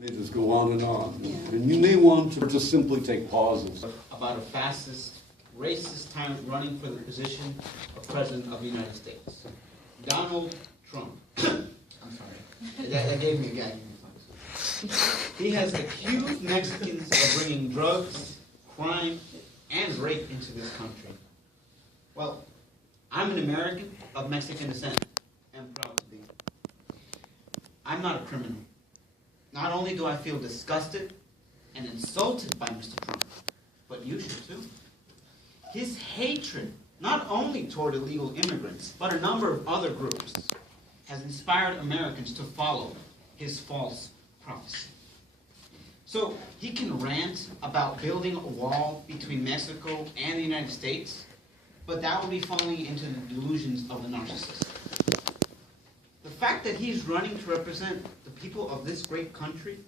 They just go on and on. Yeah. And you may want to just simply take pauses. About a fascist, racist tyrant running for the position of President of the United States. Donald Trump. I'm sorry. That gave me a gag reflex. He has accused Mexicans of bringing drugs, crime, and rape into this country. Well, I'm an American of Mexican descent, and proud to be. I'm not a criminal. Not only do I feel disgusted and insulted by Mr. Trump, but you should too. His hatred, not only toward illegal immigrants, but a number of other groups, has inspired Americans to follow his false prophecy. So he can rant about building a wall between Mexico and the United States, but that would be falling into the delusions of the narcissist. The fact that he's running to represent the people of this great country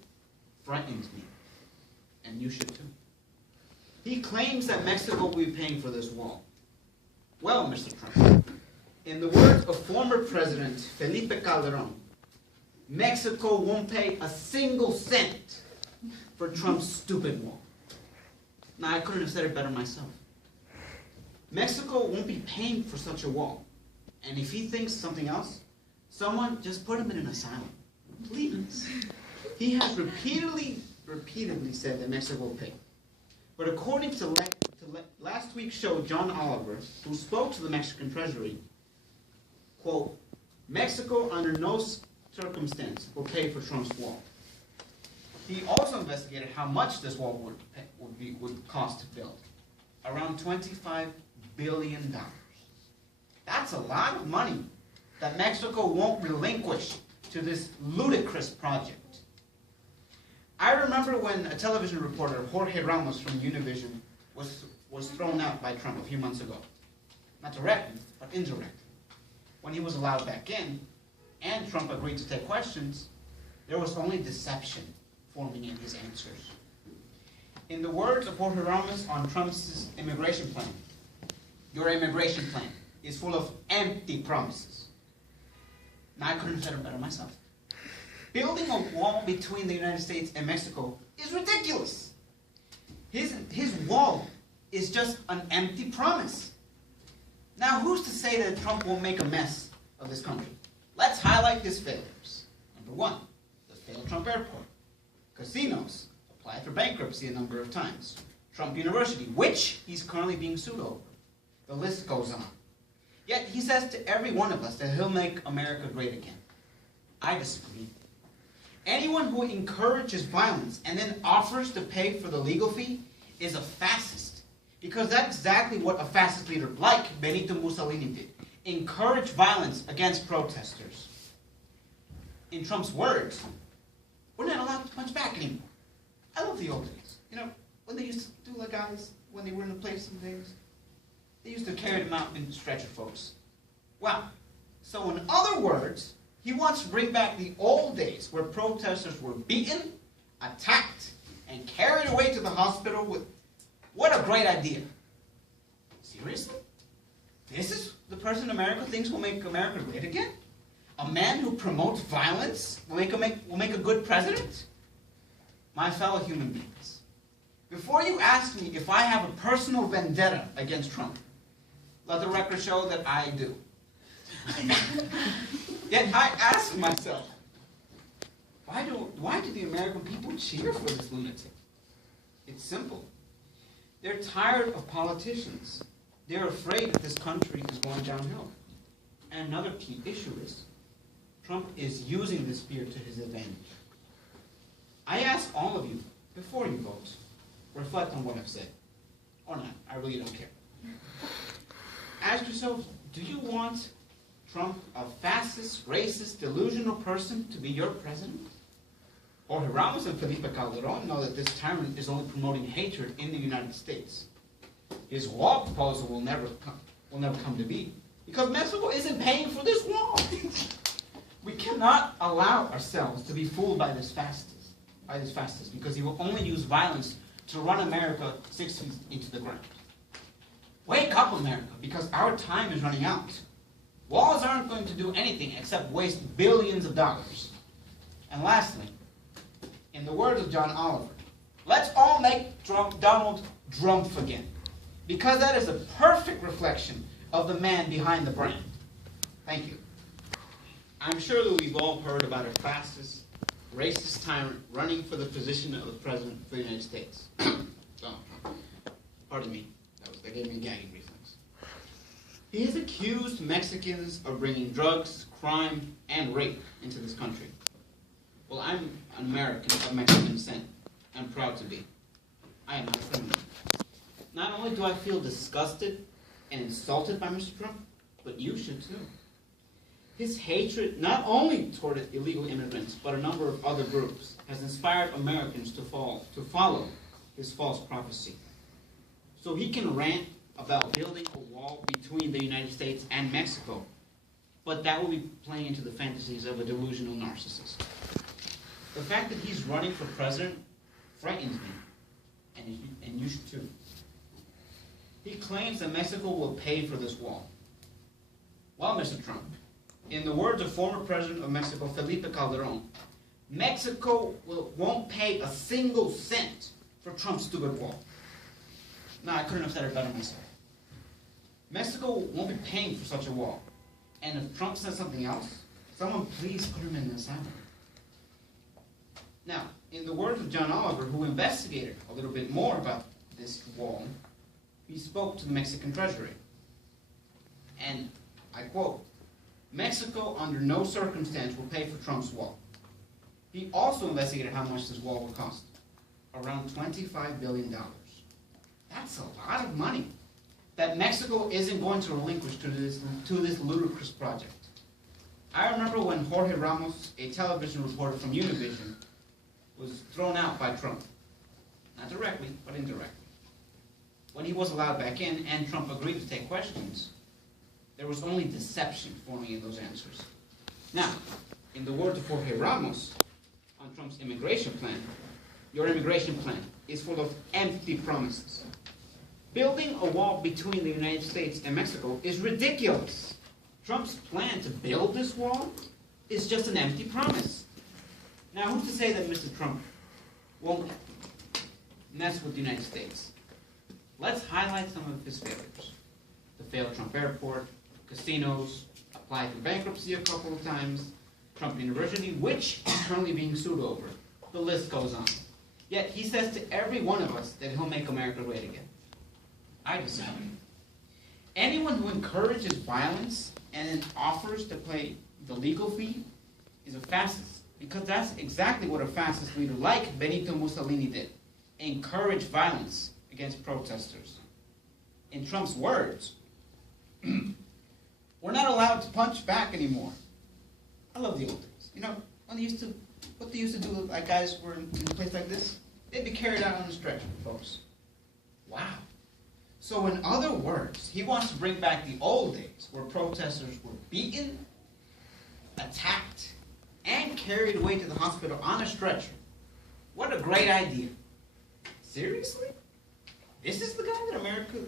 frightens me, and you should too. He claims that Mexico will be paying for this wall. Well, Mr. Trump, in the words of former President Felipe Calderón, Mexico won't pay a single cent for Trump's stupid wall. Now, I couldn't have said it better myself. Mexico won't be paying for such a wall. And if he thinks something else, someone just put him in an asylum. Please. He has repeatedly said that Mexico will pay. But according to last week's show, John Oliver, who spoke to the Mexican Treasury, quote, Mexico under no circumstance will pay for Trump's wall. He also investigated how much this wall would cost to build. Around $25 billion. That's a lot of money that Mexico won't relinquish to this ludicrous project. I remember when a television reporter, Jorge Ramos from Univision, was thrown out by Trump a few months ago. Not directly, but indirectly. When he was allowed back in, and Trump agreed to take questions, there was only deception forming in his answers. In the words of Jorge Ramos on Trump's immigration plan, your immigration plan is full of empty promises. Now, I couldn't have said it better myself. Building a wall between the United States and Mexico is ridiculous. His wall is just an empty promise. Now, who's to say that Trump won't make a mess of this country? Let's highlight his failures. Number one, the failed Trump airport. Casinos applied for bankruptcy a number of times. Trump University, which he's currently being sued over. The list goes on. Yet he says to every one of us that he'll make America great again. I disagree. Anyone who encourages violence and then offers to pay for the legal fee is a fascist. Because that's exactly what a fascist leader like Benito Mussolini did. Encourage violence against protesters. In Trump's words, we're not allowed to punch back anymore. I love the old days. You know, when they used to do the guys, when they were in the place and things, they used to carry them out in stretcher folks. Well, so in other words, he wants to bring back the old days where protesters were beaten, attacked, and carried away to the hospital with... What a great idea. Seriously? This is the person America thinks will make America great again? A man who promotes violence will make a good president? My fellow human beings, before you ask me if I have a personal vendetta against Trump, let the record show that I do. Yet I ask myself, why do the American people cheer for this lunatic? It's simple. They're tired of politicians. They're afraid that this country is going downhill. And another key issue is, Trump is using this fear to his advantage. I ask all of you, before you vote, reflect on what I've said. Or not, I really don't care. Ask yourselves, do you want Trump, a fascist, racist, delusional person, to be your president? Jorge Ramos and Felipe Calderón know that this tyrant is only promoting hatred in the United States. His wall proposal will never come to be, because Mexico isn't paying for this wall. We cannot allow ourselves to be fooled by this fascist, because he will only use violence to run America 6 feet into the ground. Wake up, America, because our time is running out. Walls aren't going to do anything except waste billions of dollars. And lastly, in In the words of John Oliver, let's all make Donald Drumpf again, because that is a perfect reflection of the man behind the brand. Thank you. I'm sure that we've all heard about a fascist, racist tyrant running for the position of the President of the United States. Donald Trump. Pardon me, that gave me a gagging reflex. He has accused Mexicans of bringing drugs, crime, and rape into this country. Well, I'm an American of Mexican descent. I'm proud to be. I am not a criminal. Not only do I feel disgusted and insulted by Mr. Trump, but you should too. His hatred, not only toward illegal immigrants, but a number of other groups, has inspired Americans to follow his false prophecy. So he can rant about building a wall between the United States and Mexico, but that will be playing into the fantasies of a delusional narcissist. The fact that he's running for president frightens me, and you should too. He claims that Mexico will pay for this wall. Well, Mr. Trump, in the words of former President of Mexico, Felipe Calderón, Mexico won't pay a single cent for Trump's stupid wall. No, I couldn't have said it better myself. Mexico won't be paying for such a wall. And if Trump says something else, someone please put him in the asylum. Now, in the words of John Oliver, who investigated a little bit more about this wall, he spoke to the Mexican Treasury. And I quote, Mexico under no circumstance will pay for Trump's wall. He also investigated how much this wall will cost. Around $25 billion. That's a lot of money that Mexico isn't going to relinquish to this ludicrous project. I remember when Jorge Ramos, a television reporter from Univision, was thrown out by Trump. Not directly, but indirectly. When he was allowed back in and Trump agreed to take questions, there was only deception forming in those answers. Now, in the words of Jorge Ramos on Trump's immigration plan, your immigration plan is full of empty promises. Building a wall between the United States and Mexico is ridiculous. Trump's plan to build this wall is just an empty promise. Now, who's to say that Mr. Trump won't mess with the United States? Let's highlight some of his failures. The failed Trump Airport, casinos, applied for bankruptcy a couple of times, Trump University, which is currently being sued over. The list goes on. Yet he says to every one of us that he'll make America great again. I disagree. Anyone who encourages violence and then offers to pay the legal fee is a fascist, because that's exactly what a fascist leader like Benito Mussolini did. Encourage violence against protesters. In Trump's words, we're not allowed to punch back anymore. I love the old days. You know, when what they used to do, like guys were in a place like this, they'd be carried out on a stretcher, folks. Wow. So in other words, he wants to bring back the old days where protesters were beaten, attacked, and carried away to the hospital on a stretcher. What a great idea. Seriously? This is the guy that America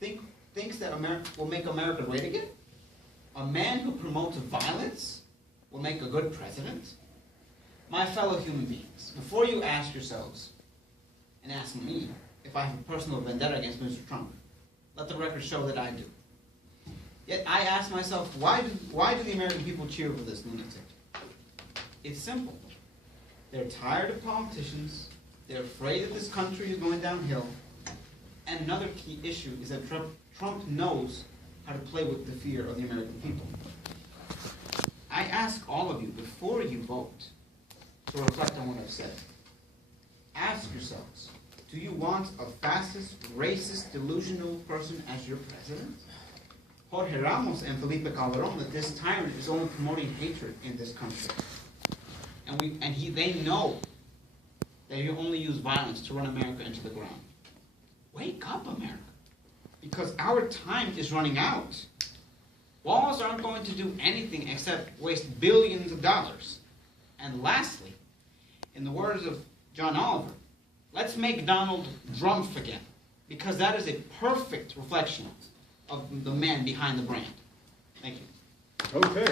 thinks that America will make America great again? A man who promotes violence will make a good president? My fellow human beings, before you ask yourselves, and ask me, if I have a personal vendetta against Mr. Trump, let the record show that I do. Yet I ask myself, why do the American people cheer for this lunatic? It's simple. They're tired of politicians, they're afraid that this country is going downhill, and another key issue is that Trump knows how to play with the fear of the American people. I ask all of you, before you vote, to reflect on what I've said. Ask yourselves, do you want a fascist, racist, delusional person as your president? Jorge Ramos and Felipe Calderón, that this tyrant is only promoting hatred in this country. They know that you only use violence to run America into the ground. Wake up, America. Because our time is running out. Walls aren't going to do anything except waste billions of dollars. And lastly, in the words of John Oliver, let's make Donald Drumpf again, because that is a perfect reflection of the man behind the brand. Thank you. Okay.